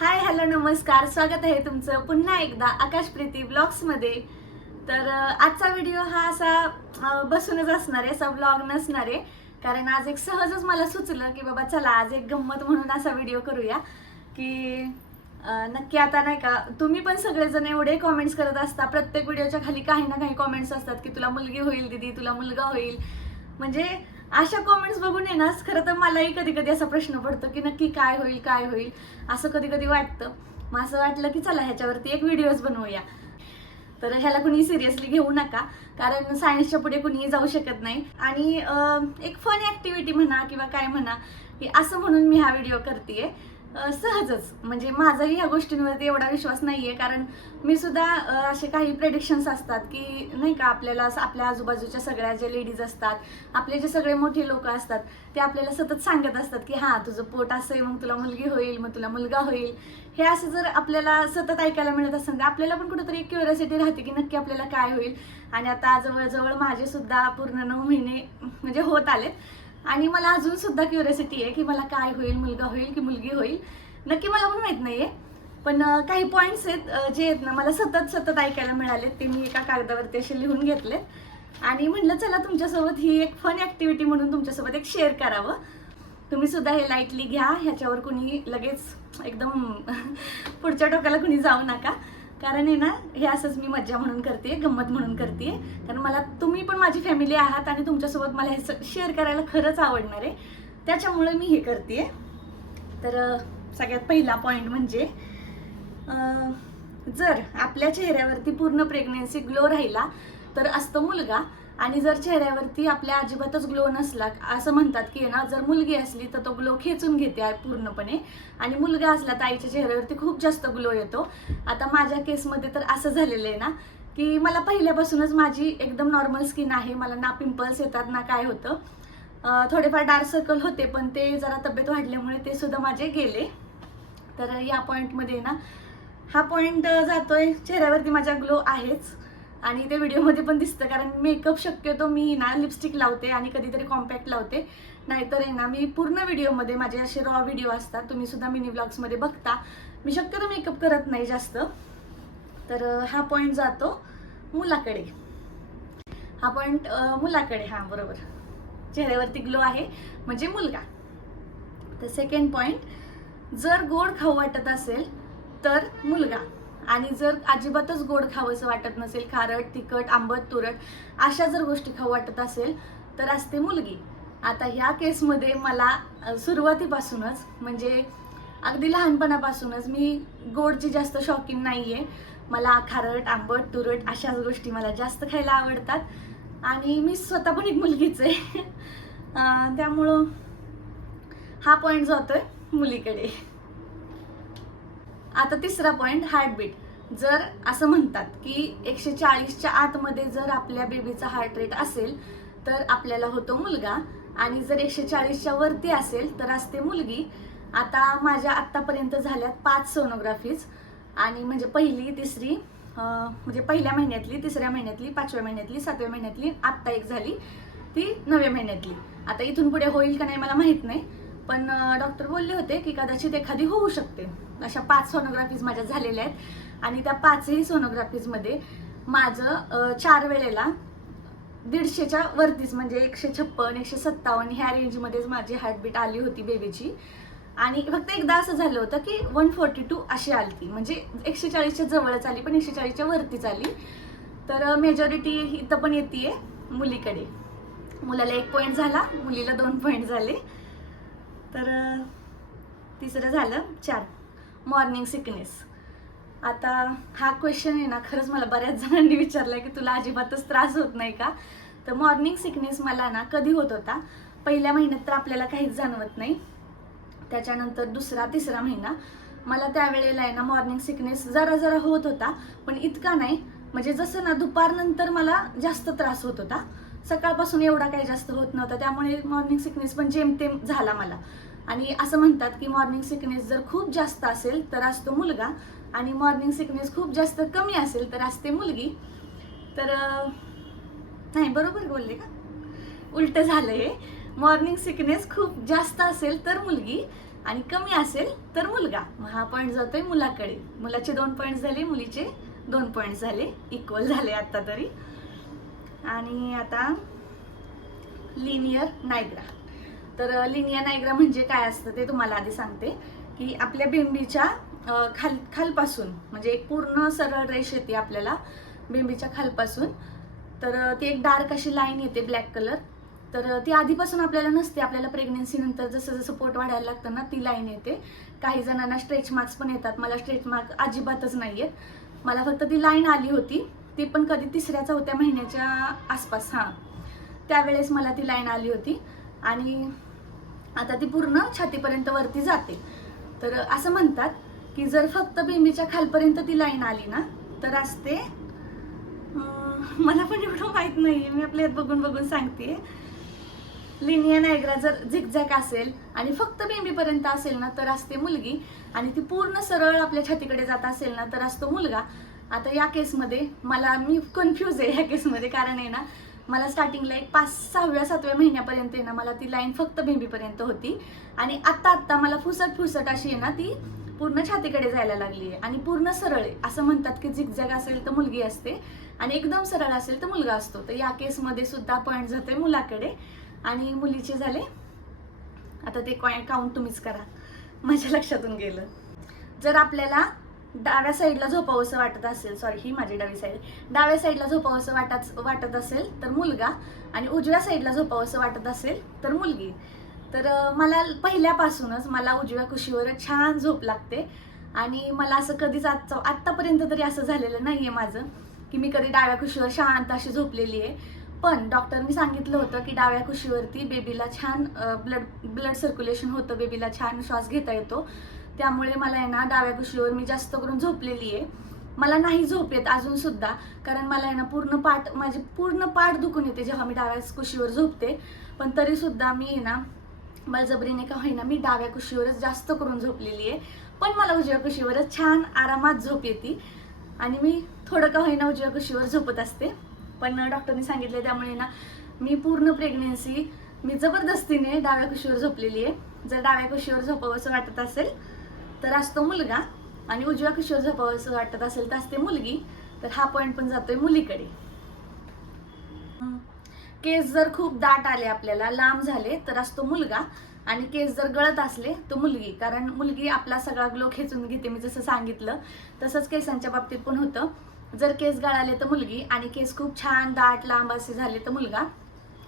Hi hello नमस्कार, स्वागत आहे तुमचं पुन्हा एकदा आकाशप्रीती ब्लॉग्समध्ये. तर आजचा व्हिडिओ हा असा बसूनच असणार आहे, असा ब्लॉग नसणार आहे. कारण आज एक सहजच मला सुचलं की बाबा चला आज एक गंमत म्हणून असा व्हिडिओ करूया की नक्की आता नाही का, तुम्ही पण सगळेजण एवढे कॉमेंट्स करत असता. प्रत्येक व्हिडिओच्या खाली काही ना काही कॉमेंट्स असतात की तुला मुलगी होईल दीदी, तुला मुलगा होईल. म्हणजे अशा कॉमेंट्स बघून आहे ना, खरं तर मलाही कधी कधी असा प्रश्न पडतो की नक्की काय होईल काय होईल असं कधी कधी वाटतं. मग असं वाटलं की चला ह्याच्यावरती एक व्हिडिओज बनवूया. तर ह्याला कुणी सिरियसली घेऊ नका, कारण सायन्सच्या पुढे कुणीही जाऊ शकत नाही. आणि एक फन ॲक्टिव्हिटी म्हणा किंवा काय म्हणा की असं म्हणून मी हा व्हिडिओ करते. सहजच म्हणजे माझाही ह्या गोष्टींवरती एवढा विश्वास नाही आहे, कारण मी सुद्धा असे काही प्रेडिक्शन्स असतात की नाही का, आपल्याला आपल्या आजूबाजूच्या सगळ्या जे लेडीज असतात, आपले जे सगळे मोठे लोक असतात ते आपल्याला सतत सांगत असतात की हां तुझं पोट असं आहे, मग तुला मुलगी होईल, मग तुला मुलगा होईल. हे असं जर आपल्याला सतत ऐकायला मिळत असेल तर आपल्याला पण कुठेतरी एक क्युरिओसिटी राहते की नक्की आपल्याला काय होईल. आणि आता जवळजवळ माझे सुद्धा पूर्ण 9 महिने म्हणजे होत आलेत, आणि मला अजून सुद्धा क्युरिओसिटी आहे की मला काय होईल, मुलगा होईल की मुलगी होईल. नक्की मला पण माहित नाहीये, पण काही पॉईंट्स आहेत जे आहेत ना मला सतत सतत ऐकायला मिळाले, ते मी एका कागदावरती असे लिहून घेतले. आणि म्हटलं चला तुमच्यासोबत ही एक फन ॲक्टिव्हिटी म्हणून तुमच्यासोबत एक शेअर करावं. तुम्ही सुद्धा हे लाईटली घ्या, ह्याच्यावर कुणी लगेच एकदम पुढच्या टोकाला कुणी जाऊ नका. कारण आहे ना, हे असंच मी मज्जा म्हणून करते, गंमत म्हणून करते. कारण मला तुम्ही पण माझी फॅमिली आहात आणि तुमच्यासोबत मला हे शेअर करायला खरंच आवडणार आहे, त्याच्यामुळे मी हे करते. तर सगळ्यात पहिला पॉईंट म्हणजे जर आपल्या चेहऱ्यावरती पूर्ण प्रेग्नेन्सी ग्लो राहिला तर असतो मुलगा. आणि जर चेहऱ्यावरती आपल्या अजिबातच ग्लो नसला, असं म्हणतात की ना, जर मुलगी असली तर तो ग्लो खेचून घेते पूर्णपणे, आणि मुलगा असला तर आईच्या चेहऱ्यावरती खूप जास्त ग्लो येतो. आता माझ्या केसमध्ये तर असं झालेलं आहे ना की मला पहिल्यापासूनच माझी एकदम नॉर्मल स्किन आहे, मला ना पिंपल्स येतात ना काय होतं. थोडेफार डार्क सर्कल होते, पण ते जरा तब्येत वाढल्यामुळे ते सुद्धा माझे गेले. तर या पॉईंटमध्ये ना, हा पॉईंट जातोय, चेहऱ्यावरती माझा ग्लो आहेच. आणि ते व्हिडिओमध्ये पण दिसतं, कारण मेकअप शक्यतो मी ना लिपस्टिक लावते आणि कधीतरी कॉम्पॅक्ट लावते. नाहीतर आहे ना, मी पूर्ण व्हिडिओमध्ये माझे असे रॉ व्हिडिओ असतात, तुम्ही सुद्धा मिनी ब्लॉग्समध्ये बघता, मी शक्यतो मेकअप करत नाही जास्त. तर हा पॉईंट जातो मुलाकडे. हा पॉईंट मुलाकडे, हां बरोबर, चेहऱ्यावरती ग्लो आहे म्हणजे मुलगा. तर सेकंड पॉईंट, जर गोड खाऊ वाटत असेल तर मुलगा. आणि जर अजिबातच गोड खावंसं वाटत नसेल, खारट तिखट आंबट तुरट अशा जर गोष्टी खाऊ वाटत असेल तर असते मुलगी. आता ह्या केसमध्ये मला सुरुवातीपासूनच म्हणजे अगदी लहानपणापासूनच मी गोडची जास्त शौकीन नाही आहे. मला खारट आंबट तुरट अशाच गोष्टी मला जास्त खायला आवडतात, आणि मी स्वतः पण एक मुलगीच आहे. त्यामुळं हा पॉईंट जातोय मुलीकडे. आता तिसरा पॉईंट, हार्टबीट. जर असं म्हणतात की 140च्या आतमध्ये जर आपल्या बेबीचा हार्ट रेट असेल तर आपल्याला होतो मुलगा, आणि जर 140च्या वरती असेल तर असते मुलगी. आता माझ्या आत्तापर्यंत झाल्यात 5 सोनोग्राफीज, आणि म्हणजे पहिली तिसरी म्हणजे पहिल्या महिन्यातली, तिसऱ्या महिन्यातली, 5व्या महिन्यातली, 7व्या महिन्यातली, आत्ता एक झाली ती 9व्या महिन्यातली. आता इथून पुढे होईल का नाही मला माहीत नाही, पण डॉक्टर बोलले होते की कदाचित एखादी होऊ शकते. अशा 5 सोनोग्राफीज माझ्या झालेल्या आहेत, आणि त्या 5ही सोनोग्राफीजमध्ये माझं 4 वेळेला 150च्या वरतीच म्हणजे 156 157 ह्या रेंजमध्येच माझी हार्टबीट आली होती बेबीची. आणि फक्त एकदा असं झालं होतं की 142 अशी आली ती, म्हणजे 140च्या जवळच आली पण 140च्या वरतीच आली. तर मेजॉरिटी इथं पण येते मुलीकडे. मुलाला 1 पॉईंट झाला, मुलीला 2 पॉईंट झाले. तर तिसरं झालं 4, मॉर्निंग सिकनेस. आता हा क्वेश्चन आहे ना, खरंच मला बऱ्याच जणांनी विचारला की तुला अजिबातच त्रास होत नाही का. तर मॉर्निंग सिकनेस मला ना कधी होत होता, पहिल्या महिन्यात तर आपल्याला काहीच जाणवत नाही, त्याच्यानंतर दुसरा तिसरा महिना मला त्यावेळेला आहे ना मॉर्निंग सिकनेस जरा जरा होत होता, पण इतका नाही. म्हणजे जसं ना दुपारनंतर मला जास्त त्रास होत होता, सकाळपासून एवढा काही जास्त होत नव्हता. त्यामुळे मॉर्निंग सिकनेस पण जेमतेम झाला मला. आणि असं म्हणतात की मॉर्निंग सिकनेस जर खूप जास्त असेल तर असतो मुलगा, आणि मॉर्निंग सिकनेस खूप जास्त कमी असेल तर असते मुलगी. तर नाही, बरोबर बोलले का, उलट झालं हे. मॉर्निंग सिकनेस खूप जास्त असेल तर मुलगी, आणि कमी असेल तर मुलगा. मग हा पॉईंट जातोय मुलाकडे. मुलाचे 2 पॉईंट झाले, मुलीचे 2 पॉईंट झाले, इक्वल झाले आता तरी. आणि आता लिनियर नायग्रा. तर लिनियर नायग्रा म्हणजे काय असतं ते तुम्हाला आधी सांगते, की आपल्या बिंबीच्या खालपासून म्हणजे एक पूर्ण सरळ रेष येते आपल्याला बिंबीच्या खालपासून. तर ती एक डार्क अशी लाईन येते ब्लॅक कलर. तर ती आधीपासून आपल्याला नसते, आपल्याला प्रेग्नेन्सी नंतर जसं जसं पोट वाढायला लागतं ना ती लाईन येते. काही जणांना स्ट्रेच मार्क्स पण येतात, मला स्ट्रेच मार्क अजिबातच नाही आहेत. मला फक्त ती लाईन आली होती, ती पण कधी 3ऱ्या-4थ्या महिन्याच्या आसपास, हां त्यावेळेस मला ती लाईन आली होती. आणि आता ती पूर्ण छातीपर्यंत वरती जाते. तर असं म्हणतात की जर फक्त बिंबीच्या खालपर्यंत ती लाईन आली ना तर असते, मला पण एवढं माहीत नाही, मी आपल्या बघून बघून सांगते. लिनियर नायग्रा जर झिगझॅग असेल आणि फक्त बिंबीपर्यंत असेल ना तर असते मुलगी, आणि ती पूर्ण सरळ आपल्या छातीकडे जात असेल ना तर असतो मुलगा. आता या केसमध्ये मी कन्फ्यूज आहे ह्या केसमध्ये, कारण आहे ना मला स्टार्टिंगला एक 5-6व्या-7व्या महिन्यापर्यंत आहे ना मला ती लाईन फक्त बिंबीपर्यंत होती, आणि आत्ता मला फुसट अशी आहे ना ती पूर्ण छातीकडे जायला लागली आहे आणि पूर्ण सरळ आहे. असं म्हणतात की झिगझॅग असेल तर मुलगी असते आणि एकदम सरळ असेल तर मुलगा असतो. तर या केसमध्ये सुद्धा पॉईंट जातोय मुलाकडे आणि मुलीचे झाले. आता ते काउंट तुम्हीच करा, माझ्या लक्षातून गेलं. जर आपल्याला डाव्या साईडला झोपावंसं वाटत असेल, ही माझी डावी साईड, डाव्या साईडला झोपावंसं वाटत असेल तर मुलगा, आणि उजव्या साईडला झोपावंसं वाटत असेल तर मुलगी. तर मला पहिल्यापासूनच मला उजव्या कुशीवर छान झोप लागते, आणि मला असं कधीच आत्तापर्यंत तरी असं झालेलं नाही आहे माझं की मी कधी डाव्या कुशीवर शांत अशी झोपलेली आहे. पण डॉक्टरनी सांगितलं होतं की डाव्या कुशीवरती बेबीला छान ब्लड सर्क्युलेशन होतं, बेबीला छान श्वास घेता येतो. त्यामुळे मला आहे ना डाव्या कुशीवर मी जास्त करून झोपलेली आहे. मला नाही झोप येत अजून सुद्धा, कारण मला आहे ना माझी पूर्ण पाठ दुखून येते जेव्हा मी डाव्या कुशीवर झोपते. पण तरी सुद्धा मी ना बळजबरीने का होईना मी डाव्या कुशीवरच जास्त करून झोपलेली आहे. पण मला उजव्या कुशीवरच छान आरामात झोप येते, आणि मी थोडं का होईना उजव्या कुशीवर झोपत असते. पण डॉक्टरने सांगितले त्यामुळे ना मी पूर्ण प्रेग्नेन्सी मी जबरदस्तीने डाव्या कुशीवर झोपलेली आहे. जर डाव्या कुशीवर झोपावंसं वाटत असेल तर असतो मुलगा, आणि उजव्या कुशीवर झोपावंसं वाटत असेल तर असते मुलगी. तर हा पॉईंट पण जातोय मुलीकडे. केस जर खूप दाट आले आपल्याला, लांब झाले तर असतो मुलगा, आणि केस जर गळत असले तर मुलगी. कारण मुलगी आपला सगळा ग्लो खेचून घेते, मी जसं सांगितलं तसंच केसांच्या बाबतीत पण होतं. जर केस गळाले तर मुलगी, आणि केस खूप छान दाट लांब असे झाले तर मुलगा.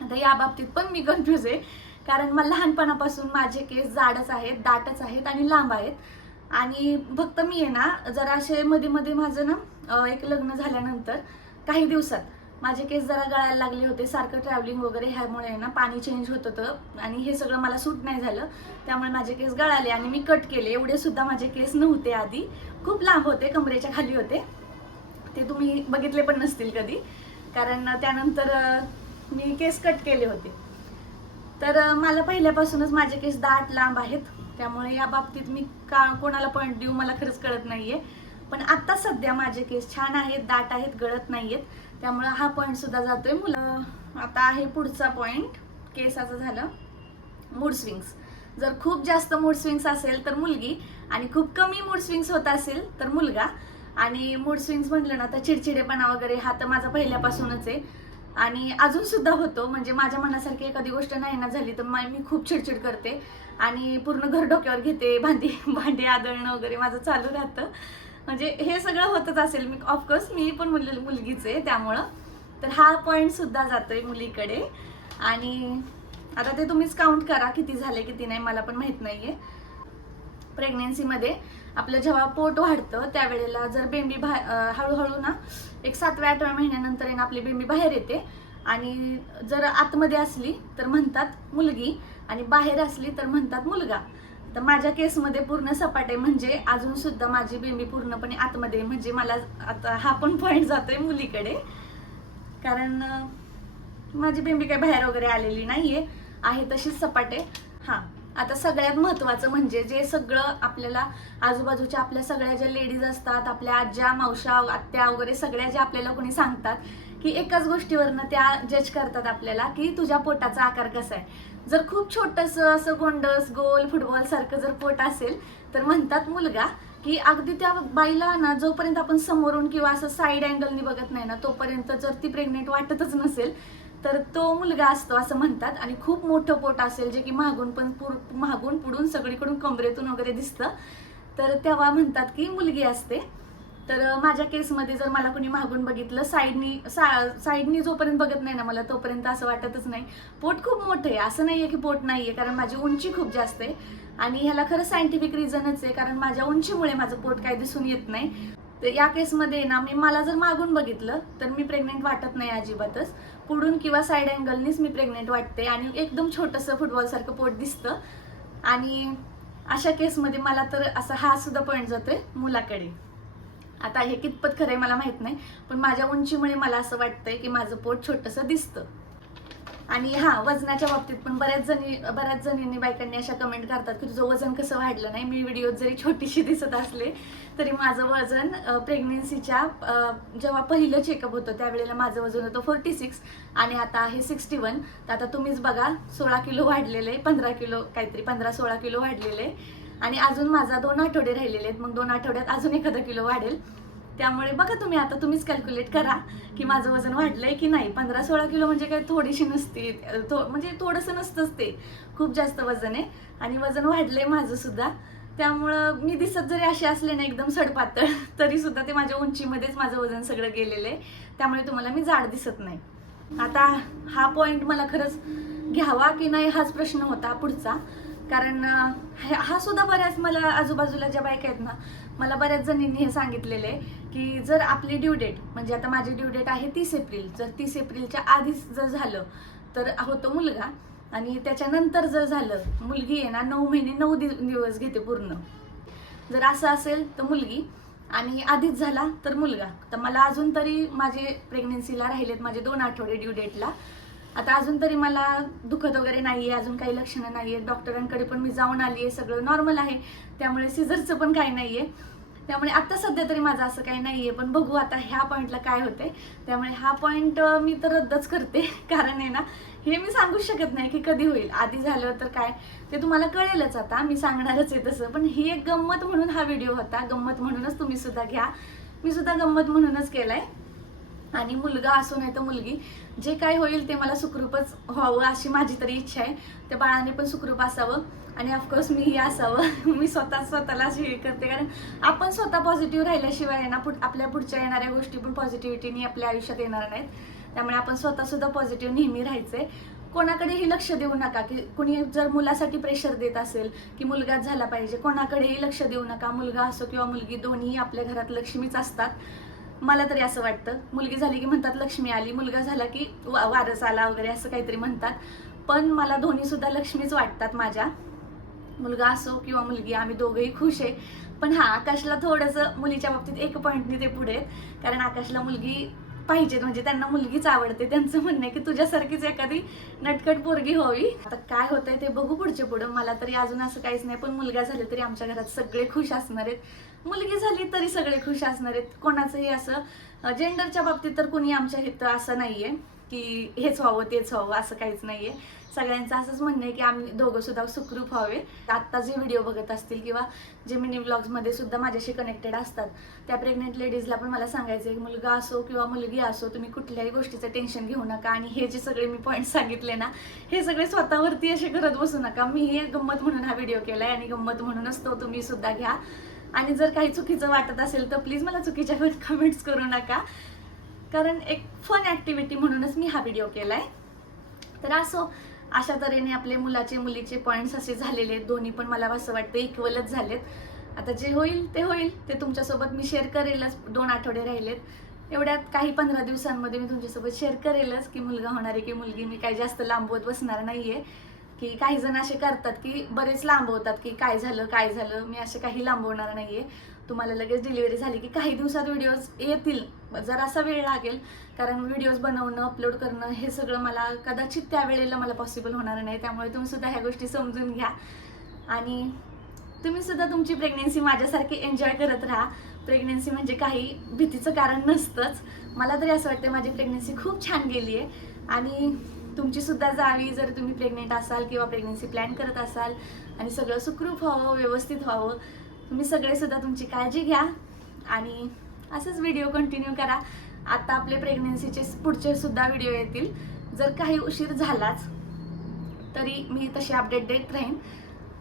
आता या बाबतीत पण मी कन्फ्यूज आहे, कारण मला लहानपणापासून माझे केस जाडच आहेत, दाटच आहेत आणि लांब आहेत. आणि फक्त मी आहे ना जरा असे मध्ये मध्ये माझं ना एक लग्न झाल्यानंतर काही दिवसात माझे केस जरा गळायला लागले होते, सारखं ट्रॅव्हलिंग वगैरे ह्यामुळे ना पाणी चेंज होत होतं आणि हे सगळं मला सूट नाही झालं, त्यामुळे माझे केस गळाले आणि मी कट केले. एवढे सुद्धा माझे केस नव्हते आधी, खूप लांब होते, कमरेच्या खाली होते. ते तुम्ही बघितले पण नसतील कधी, कारण त्यानंतर मी केस कट केले होते. तर मला पहिल्यापासूनच माझे केस दाट लांब आहेत, त्यामुळे या बाबतीत मी कोणाला पॉईंट देऊ मला खरंच कळत नाहीये. पण आता सध्या माझे केस छान आहेत, दाट आहेत, गळत नाहीयेत, त्यामुळे हा पॉईंट सुद्धा जातोय मुलं. आता आहे पुढचा पॉईंट केसाचं झालं. Mood swings. जर खूप जास्त मूड स्विंग्स असेल तर मुलगी, आणि खूप कमी मूड स्विंग्स होत असेल तर मुलगा. आणि मूड स्विंग्स म्हटलं ना तर चिडचिडेपणा वगैरे हा तर माझा पहिल्यापासूनच आहे, आणि अजून सुद्धा होतो. म्हणजे माझ्या मनासारखी एखादी गोष्ट नाही ना झाली तर मी खूप चिडचिड करते आणि पूर्ण घर डोक्यावर घेते, भांडी आदळणं वगैरे माझं चालू राहतं. म्हणजे हे सगळं होतच असेल. मी ऑफकोर्स मी पण मुलगीच आहे त्यामुळं. तर हा पॉईंट सुद्धा जातोय मुलीकडे. आणि आता ते तुम्हीच काउंट करा किती झाले किती नाही, मला पण माहित नाहीये. प्रेग्नेन्सीमध्ये आपलं जेव्हा पोट वाढतं त्यावेळेला जर बेंबी हळूहळू ना एक 7व्या-8व्या महिन्यानंतर आहे ना आपली बेंबी बाहेर येते, आणि जर आतमध्ये असली तर म्हणतात मुलगी आणि बाहेर असली तर म्हणतात मुलगा. तर माझ्या केसमध्ये पूर्ण सपाट आहे, म्हणजे अजून सुद्धा माझी बेंबी पूर्णपणे आतमध्ये, म्हणजे मला आता हा पण पॉईंट जातोय मुलीकडे, कारण माझी बेंबी काही बाहेर वगैरे आलेली नाहीये, आहे तशीच सपाट आहे. हां, आता सगळ्यात महत्त्वाचं म्हणजे जे सगळं आपल्याला आजूबाजूच्या आपल्या सगळ्या ज्या लेडीज असतात, आपल्या आज्या मावशा आत्या वगैरे सगळ्या ज्या आपल्याला कोणी सांगतात की एकाच गोष्टीवरनं त्या जज करतात आपल्याला की तुझ्या पोटाचा आकार कसा आहे. जर खूप छोटंसं असं गोंडस गोल फुटबॉल सारखं जर पोट असेल तर म्हणतात मुलगा, की अगदी त्या बाईला ना जोपर्यंत आपण समोरून किंवा असं साईड अँगलनी बघत नाही ना तोपर्यंत जर ती प्रेग्नेंट वाटतच नसेल तर तो मुलगा असतो असं म्हणतात. आणि खूप मोठं पोट असेल जे की मागून पुढून सगळीकडून कमरेतून वगैरे दिसतं तर तेव्हा म्हणतात की मुलगी असते. तर माझ्या केसमध्ये जर मला कोणी मागून बघितलं साईडनी जोपर्यंत बघत नाही ना मला तोपर्यंत असं वाटतच नाही. पोट खूप मोठं आहे, असं नाही आहे की पोट नाही आहे, कारण माझी उंची खूप जास्त आहे. आणि ह्याला खरं सायंटिफिक रिझनच आहे, कारण माझ्या उंचीमुळे माझं पोट काही दिसून येत नाही. तर या केसमध्ये ना मला जर मागून बघितलं तर मी प्रेग्नेंट वाटत नाही अजिबातच. पुढून किंवा साईड अँगलनीच मी प्रेग्नेंट वाटते आणि एकदम छोटंसं फुटबॉलसारखं पोट दिसतं. आणि अशा केसमध्ये मला तर असा हा सुद्धा पॉईंट जातोय मुलाकडे. आता हे कितपत खरं आहे मला माहित नाही, पण माझ्या उंचीमुळे मला असं वाटतंय की माझं पोट छोटंसं दिसतं. आणि वजनाच्या बाबतीत पण बऱ्याच जणींनी बायकांनी अशा कमेंट करतात की तुझं वजन कसं वाढलं नाही. मी व्हिडिओत जरी छोटीशी दिसत असले तरी माझं वजन प्रेग्नेन्सीच्या जेव्हा पहिलं चेकअप होतं त्यावेळेला माझं वजन होतं 46 आणि आता आहे 61. तर आता तुम्हीच बघा 16 किलो वाढलेले, 15 किलो काहीतरी 15-16 किलो वाढलेले. आणि अजून माझा 2 आठवडे राहिलेले आहेत, मग 2 आठवड्यात अजून एखादा किलो वाढेल. त्यामुळे बघा तुम्ही आता तुम्हीच कॅल्क्युलेट करा की माझं वजन वाढलंय की नाही. 15-16 किलो म्हणजे काही थोडीशी नसते, म्हणजे थोडंसं नसतंच ते, खूप जास्त वजन आहे. आणि वजन वाढलंय माझं सुद्धा. त्यामुळं मी दिसत जरी असे असले ना एकदम सडपातळ तरी सुद्धा ते माझ्या उंचीमध्येच माझं वजन सगळं गेलेलं आहे. त्यामुळे तुम्हाला मी जाड दिसत नाही. आता हा पॉईंट मला खरंच घ्यावा की नाही हाच प्रश्न होता पुढचा. कारण हा सुद्धा बऱ्याच मला आजूबाजूला ज्या बायका आहेत ना मला बऱ्याच जणींनी हे सांगितलेलं आहे की जर आपली ड्यू डेट म्हणजे आता माझी ड्यू डेट आहे 30 एप्रिल, जर 30 एप्रिलच्या आधीच जर झालं तर होतो मुलगा. आणि त्याच्यानंतर जर झालं मुलगी आहे ना 9 महिने 9 दिवस घेते पूर्ण. जर असं असेल तर मुलगी, आणि आधीच झाला तर मुलगा. तर मला अजून तरी माझे प्रेग्नेन्सीला राहिलेत माझे 2 आठवडे ड्यू डेटला. आता अजून तरी मला दुखत वगैरे नाही आहे, अजून काही लक्षणं नाही आहेत. डॉक्टरांकडे पण मी जाऊन आली आहे, सगळं नॉर्मल आहे. त्यामुळे सिझरचं पण काही नाही आहे. त्यामुळे आत्ता सध्या तरी माझं असं काही नाही आहे, पण बघू आता ह्या पॉईंटला काय होते. त्यामुळे हा पॉईंट मी तर रद्दच करते. कारण आहे ना हे मी सांगूच शकत नाही की कधी होईल. आधी झालं तर काय ते तुम्हाला कळेलच, आता मी सांगणारच आहे तसं. पण ही एक गंमत म्हणून हा व्हिडिओ होता, गंमत म्हणूनच तुम्ही सुद्धा घ्या. मी सुद्धा गंमत म्हणूनच केलाय. आणि मुलगा असो नाही तर मुलगी, जे काय होईल ते मला सुखरूपच व्हावं अशी माझी तरी इच्छा आहे. त्या बाळाने पण सुखरूप असावं आणि ऑफकोर्स मीही असावं. मी स्वतःला अशी हे करते, कारण आपण स्वतः पॉझिटिव्ह राहिल्याशिवाय ना आपल्या पुढच्या येणाऱ्या गोष्टी पण पॉझिटिव्हिटीने आपल्या आयुष्यात येणार नाहीत. त्यामुळे आपण स्वतःसुद्धा पॉझिटिव्ह नेहमी राहायचंय. कोणाकडेही लक्ष देऊ नका की कुणी जर मुलासाठी प्रेशर देत असेल की मुलगाच झाला पाहिजे, कोणाकडेही लक्ष देऊ नका. मुलगा असो किंवा मुलगी दोन्ही आपल्या घरात लक्ष्मीच असतात. मला तरी असं वाटतं. मुलगी झाली की म्हणतात लक्ष्मी आली, मुलगा झाला की वारस आला वगैरे असं काहीतरी म्हणतात. पण मला दोन्ही सुद्धा लक्ष्मीच वाटतात माझ्या. मुलगा असो किंवा मुलगी, आम्ही दोघंही खुश आहे. पण आकाशला थोडंसं मुलीच्या बाबतीत एक पॉईंटनी ते पुढे आहेत, कारण आकाशला मुलगी पाहिजे, म्हणजे त्यांना मुलगीच आवडते. त्यांचं म्हणणं आहे की तुझ्यासारखीच एखादी नटखट पोरगी होवी. आता काय होतंय ते बघू पुढं. मला तरी अजून असं काहीच नाही, पण मुलगा झाले तरी आमच्या घरात सगळे खुश असणार आहेत. मुलगी झाली तरी सगळे खुश असणार आहेत. कोणाचंही असं जेंडरच्या बाबतीत तर कोणी आमच्या इथं असं नाहीये की हेच व्हावं तेच व्हावं, असं काहीच नाहीये. सगळ्यांचं असंच म्हणणं आहे की आम्ही दोघं सुद्धा सुखरूप व्हावे. आत्ता जे व्हिडिओ बघत असतील किंवा जे मिनी व्लॉग्समध्ये सुद्धा माझ्याशी कनेक्टेड असतात त्या प्रेग्नेंट लेडीजला पण मला सांगायचं आहे की मुलगा असो किंवा मुलगी असो तुम्ही कुठल्याही गोष्टीचं टेन्शन घेऊ नका. आणि हे जे सगळे मी पॉईंट सांगितले ना हे सगळे स्वतःवरती असे करत बसू नका. मी हे गंमत म्हणून हा व्हिडिओ केलाय आणि गंमत म्हणूनच तो तुम्ही सुद्धा घ्या. आणि जर काही चुकीचं वाटत असेल तर प्लीज मला चुकीच्या कमेंट्स करू नका, कारण एक फन ॲक्टिव्हिटी म्हणूनच मी हा व्हिडिओ केलाय. तर असो, अशा तऱ्हेने आपले मुलाचे मुलीचे पॉईंट्स असे झालेले आहेत. दोन्ही पण मला असं वाटतं इक्वलच झालेत. आता जे होईल ते तुमच्यासोबत मी शेअर करेलच. 2 आठवडे राहिलेत, एवढ्यात काही 15 दिवसांमध्ये मी तुमच्यासोबत शेअर करेलच की मुलगा होणार आहे की मुलगी. मी काही जास्त लांबवत बसणार नाहीये. की काही जण असे करतात की बरेच लांबवतात की काय झालं. मी असे काही लांबवणार नाहीये. तुम्हाला लगेच डिलिव्हरी झाली की काही दिवसात व्हिडिओज येतील. जरासा वेळ लागेल, कारण व्हिडिओज बनवणं अपलोड करणं हे सगळं मला कदाचित त्यावेळेला मला पॉसिबल होणार नाही. त्यामुळे तुम्ही सुद्धा ह्या गोष्टी समजून घ्या आणि तुम्ही सुद्धा तुमची प्रेग्नेन्सी माझ्यासारखी एन्जॉय करत राहा. प्रेग्नेन्सी म्हणजे काही भीतीचं कारण नसतंच. मला तरी असं वाटतं माझी प्रेग्नेन्सी खूप छान गेली आहे आणि तुमची सुद्धा जावी जर तुम्ही प्रेग्नेंट असाल किंवा प्रेग्नन्सी प्लॅन करत असाल आणि सगळं सुखरूप व्हावं, व्यवस्थित व्हावं. तुम्ही सगळे सुद्धा तुमची काळजी घ्या आणि असंच व्हिडिओ कंटिन्यू करा. आता आपले प्रेग्नन्सीचे पुढचे सुद्धा व्हिडिओ येतील. जर काही उशीर झालाच तरी मी तशी अपडेट देत राहीन.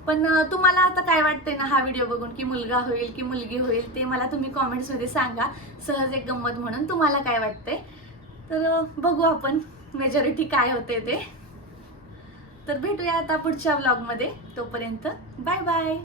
पण तुम्हाला आता काय वाटतंय ना हा व्हिडिओ बघून, की मुलगा होईल की मुलगी होईल, ते मला तुम्ही कॉमेंट्समध्ये सांगा. सहज एक गंमत म्हणून तुम्हाला काय वाटतंय. तर बघू आपण मेजॉरिटी काय होते ते. तर भेटूया आता पुढच्या व्लॉगमध्ये. तोपर्यंत बाय बाय.